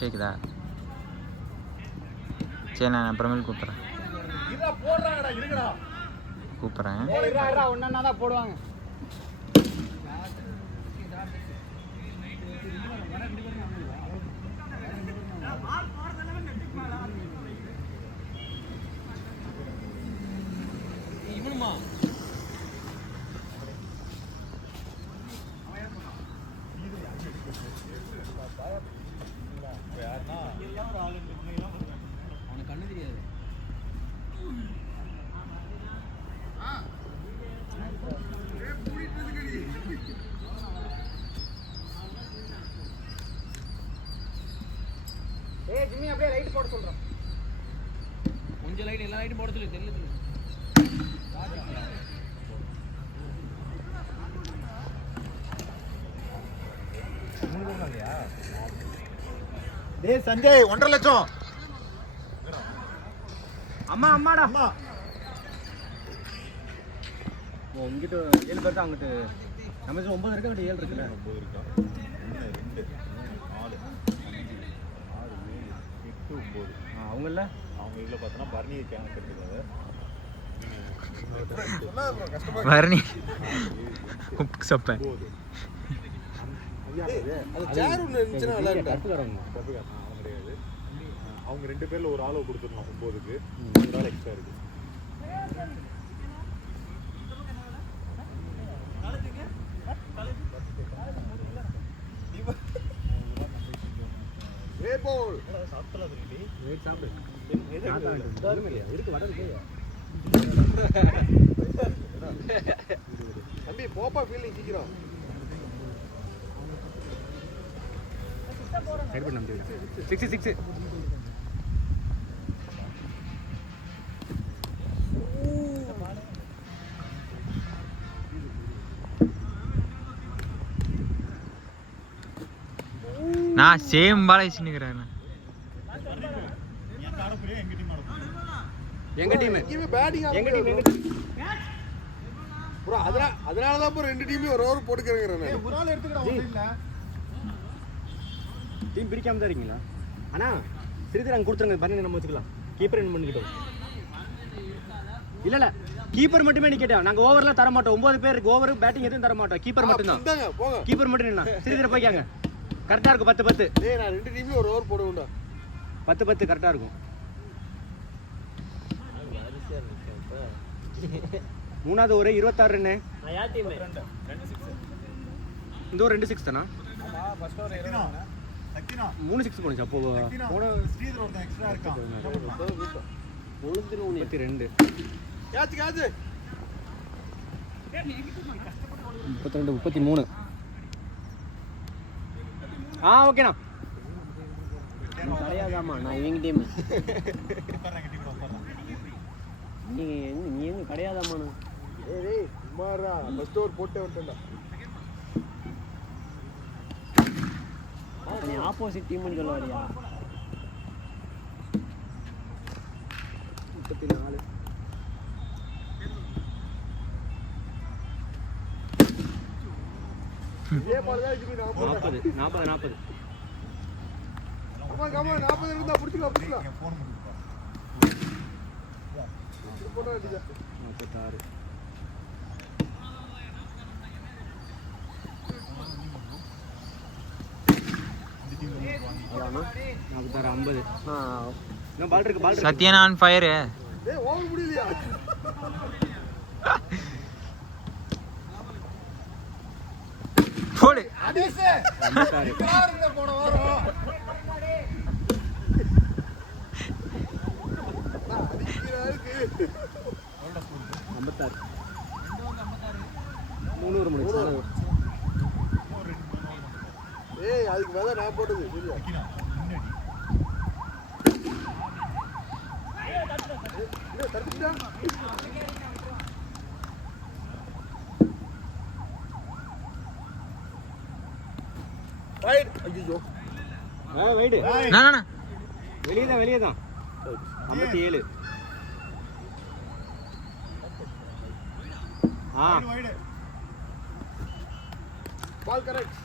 கேக்குதா? சரி, நான் அப்புறமேல் கூப்பிட்றேன். ஒன்னா தான் போடுவாங்க. இவனுமா அவனுக்கு கண்ணு தெரியாது. ஜிம்மி அப்படியே லைட் போட சொல்றோம். கொஞ்சம் லைட், எல்லா லைட்டும் போட சொல்லி தெரியல. டேய் சஞ்சய் 1.5 லட்சம். அம்மா அம்மாடா அம்மா. ஓ இங்கிட்ட 7 பேர் தான், அங்கிட்டு நம்ம 9 இருக்கு, அங்கிட்ட 7 இருக்குல்ல. 9 இருக்கா? 1 2 4 5 6 7 8 9. அவங்க இல்ல, அவங்க இதுல பார்த்தா பர்னி கேங்க் இருக்குது. பரணி சப்பேன். அது சேர் ஒன்று இருந்துச்சுன்னா நல்லா இருக்கும். கப்பு காரணம் அவன் கிடையாது. அவங்க 2 பேர்ல ஒரு ஆளை கொடுத்துடணும் 9க்கு. ஒரு ஆள் எக்ஸ்ட்ரா இருக்கு. ஏபோல் சாப்பிட்டல அதுடி. வெயிட் சாப்பிடு. இருக்கு வடை இருக்கு. தம்பி போப்பா ஃபீலிங் சீக்கிரம். சைடு பண்ண முடியல. 66. நான் சேம் பால் வச்சுன்னுக்கிறேன். எங்க டீம் பேட்டிங் எங்க டீம் ப்ரோ. அதனால தான் ப்ரோ 2 டீமே ஒரு ஓவர் போட்டுக்கறேன் நான். ஒரு ஆள் எடுத்துக்கடா இல்ல. டீம் பிரிக்காம தான் இருக்கீங்களா? அண்ணா சிறிது நாங்கள் கொடுத்துருங்க, பண்ணி நம்ம வச்சுக்கலாம். கீப்பர் என்ன பண்ணிக்கிட்டோம்? இல்லை கீப்பர் மட்டுமே நிற்கட்டும். நாங்கள் ஓவர்லாம் தர மாட்டோம். 9 பேருக்கு ஓவர் பேட்டிங் எதுவும் தர மாட்டோம். கீப்பர் மட்டும் தான். கீப்பர் மட்டும் நின்னா சிறிது போய்க்காங்க. கரெக்டாக இருக்கும். 10-10. டேய் நான் 2 டீமே ஒரு ஓவர் போடுவேன்டா. 10-10 கரெக்டாக இருக்கும். மூணாவது ஒரு 26 ரன்னு. இந்த ஒரு 2 6 தானா? 3 6 போனுச்சு. அப்போ போன ஸ்ரீதர் ஒருத்தன் எக்ஸ்ட்ரா இருக்கான். 32 கேட்ச் 32 33. ஓகேண்ணா. கிடையாதாம்மா, நான் இவங்க டீம். நீ எங்க கிடையாதாம்மா? ஏய் சும்மாடா, ஃபர்ஸ்ட் ஓவர் போட்டே வந்துட்டேன்டா. நீ ஆப்போசிட் டீம்னு சொல்ல வரியா? 34. இதே பால் தான் ஜிமி. 40 40. அம்மா 40 இருந்தா புடிச்சுக்கலாம். ஃபோன் பண்ணுப்பா. போடா அடிடா. 46. அவ்வளோண்ணா 46 50. இன்னும் பால் இருக்கு. Sathyan on fire. டேய் ஓவர் முடியலையா? போடு. அடிஸ் 56 போட வரோம். அடிக்கிறாருக்கு. 56. 300 முடிச்சு. ஏய் அதுக்கு மேல நான் போட்டது சரியா? இல்ல தடுத்துடா. ரைட். ஐயோ. வெயிட். நான் வெளியே தான். 57. பால் கரெக்ட்.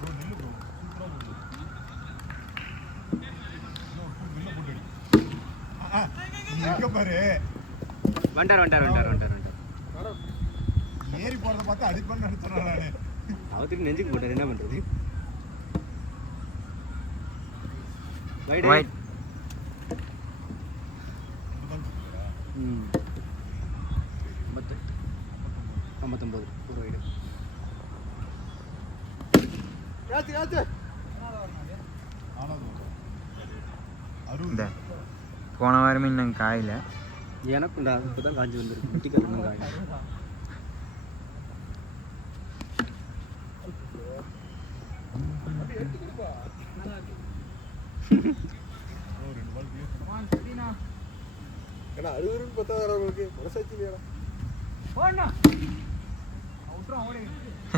பாரு வந்துட்டார் ஏறி போறத பார்த்து அடிப்பேன்னு நினைச்சேன் நானு. அவத்துக்கு நெஞ்சுக்கு போட்டார், என்ன பண்றது? ஒயிட். ம் 59 ஒரு வைடு. இந்த போன வாரமே இன்னும் காயில. எனக்குண்டா இப்போ தான் காஞ்சி வந்துருக்கு, குட்டிக்காரன் தான் காய். ஏன்னா அழுகுறன்னு பார்த்தா வரவங்களுக்கு மனசாட்சி இல்லையா?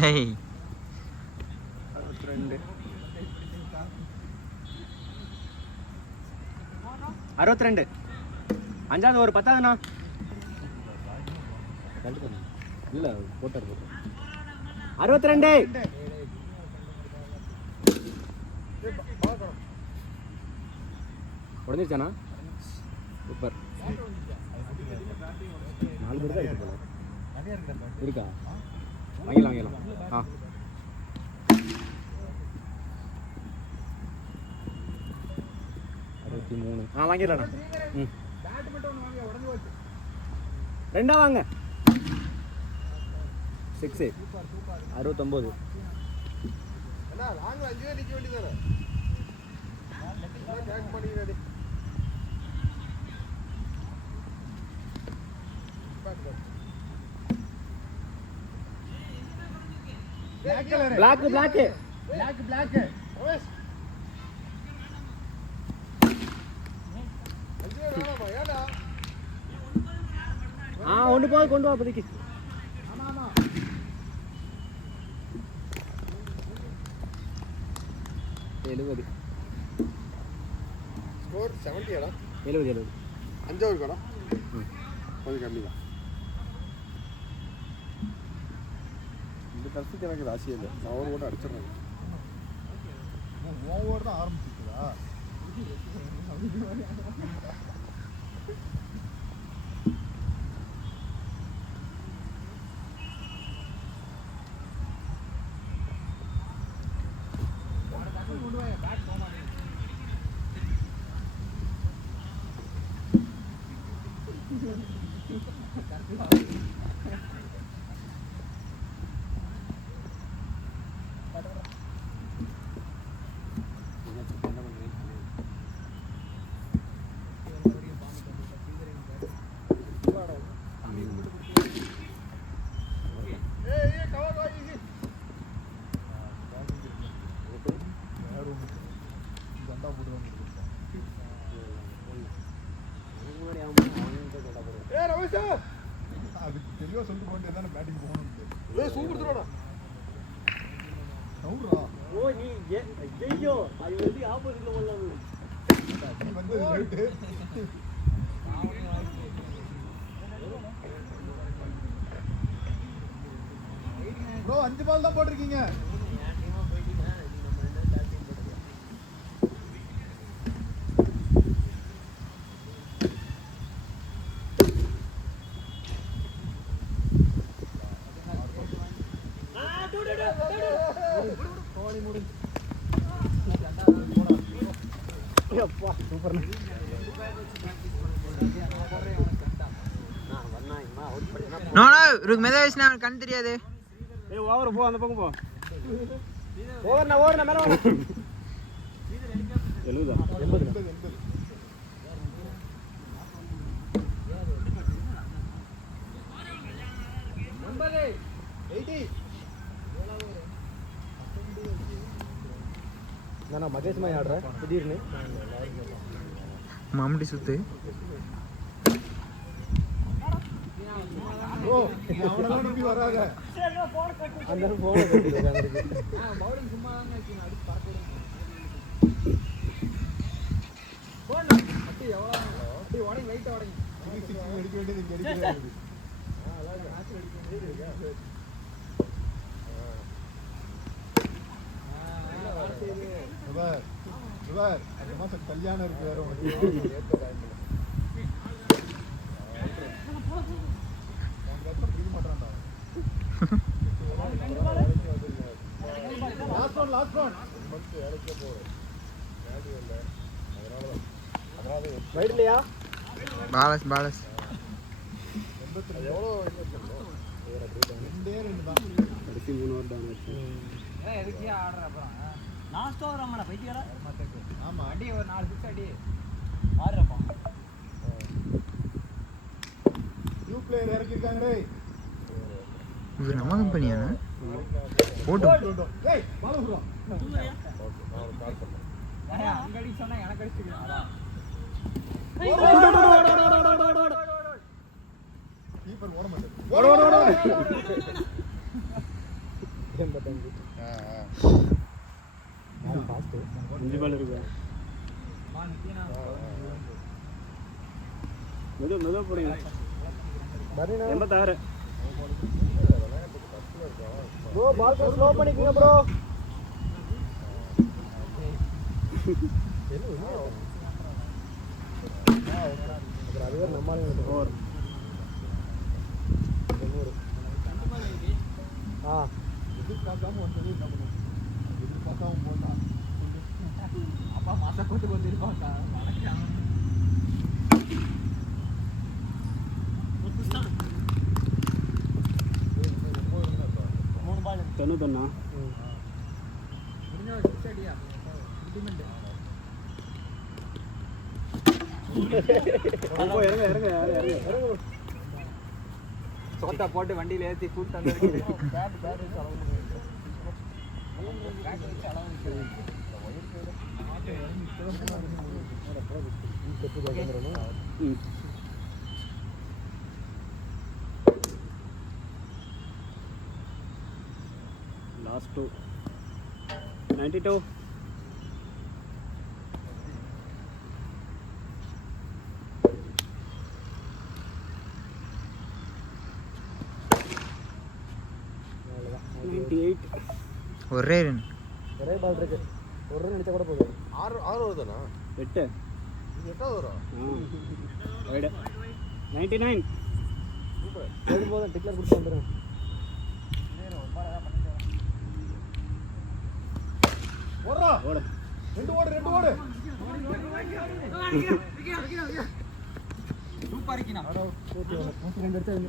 ஹேய் 62 அஞ்சாவது ஒரு 10ஆவதுண்ணா. இல்லை போட்டார் 62. உடஞ்சிருச்சாண்ணா? சூப்பர். 4 பேர் தான் இருக்கு போல. இருக்கா? வாங்கிடலாம். ஆ 63. ஆ வாங்கிடலாண்ணா. ம் 2 வாங்க. 6 69. லாங்ல 5 நிக்க வேண்டியதானே? டேக் பண்ணிடுறே. பிளாக் ஒன்று போது கொண்டு வா இப்போதைக்கு. 70. ஸ்கோர் 70 ஆடா. 70. அஞ்சாவது இருக்கா? கொஞ்சம் கம்மி தான். இந்த கருத்துக்கு எனக்கு ராசியே இல்லை. நான் ஓவர் ஓட்ட அடிச்சிடுறேன். ஓவர் தான் ஆரம்பிச்சிருக்குதா? அதுக்கு தெளிவா சொல்லிட்டு போயிட்டு தானே பேட்டிங் போகணும். சூப்பர் த்ரோடா. நவுரா. ஓ நீ ஐயோ அது வந்து ஆப்போசிட்ல போலாம். நீ வந்து ரைட். ப்ரோ 5 பால் தான் போட்டுருக்கீங்க. சூப்பர். रुक मेरे इसने कन தெரியாது. ஏய் ஓவர் போ, அந்த பக்கம் போ. ஓவர்னா மேல வா. 70 80. நம்பர் 80. நானா மகேஷ் மை ஆடுறேன் திடீர்னு. மாமடி சுத்து. ஓ அவனலாம் நம்பி வராத. அந்த போன் கட்டி உட்கார்ந்திருக்கு. பவுலிங் சும்மா தான் வச்சிங்க, அடி பறக்க விடுங்க. போன் அடி எவ்வளவு அடி ஓடி வெயிட் ஓடி. அடிக்க வேண்டியது இங்க அடிக்கவே இருக்கு. அதான் மேட்ச் அடிக்க வேண்டியது. சுவர் அந்த மாசம் கல்யாணம் இருக்கு வேற ஒன்று. ரைட் இல்லையா பாலஸ் கடைசி 3 ஓவர் டவுன் ஆச்சு லாஸ்ட் ஓவர் ஆமாடா பைத்தியக்காரா ஆமா அடி ஒரு 4 6 அடி ஆடுறப்பா நியூ பிளேயர் இறக்கிருக்காங்க இது நம்ம கம்பெனியாண்ணா போட்டு ஏய் பால் விடுறோம் அங்க அடி சொன்னா எனக்கு அடிச்சுக்கலாம் கீப்பர் ஓட மாட்டாரு ஓட 85 ஃபாஸ்ட் 5 பால் இருக்கு மெது போடுங்க 86 ப்ரோ பால் ஸ்லோ பண்ணிக்கங்க ப்ரோ அதுவே நம்மாலே ஓவர் எதிர்பார்க்காம வந்தது என்ன பண்ணும் எதிர்பார்க்காம போட்டா அப்பா மாச போட்டு வந்திருப்பாங்க தொண்ணூத்தொன்னா இறங்க சோட்டா போட்டு வண்டியில ஏத்தி கூட்டு வந்து லாஸ்ட் 92 ஒரே ரன் ஒரே பால் இருக்கு ஒரு ரன் அடிச்சா கூட போதும் 6 வருதானா 8 இது 8வது வரும் வைட் 99 சூப்பர் போதும் டிக்ளர் கொடுத்து வந்துறேன் ஓடுறா ஓடு ரெண்டு ஓடு சூப்பர் இருக்கீனா 102 அடிச்சா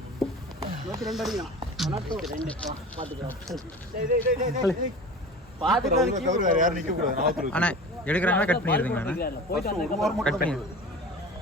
102 அடிக்கலாம் 102 பாத்துக்கலாம் பாத்துக்கலாம் வேற யாரும் நிக்க கூடாது அண்ணா எடுக்கறாங்களா கட் பண்ணிடுறீங்களா போயிட்டு கட் பண்ணி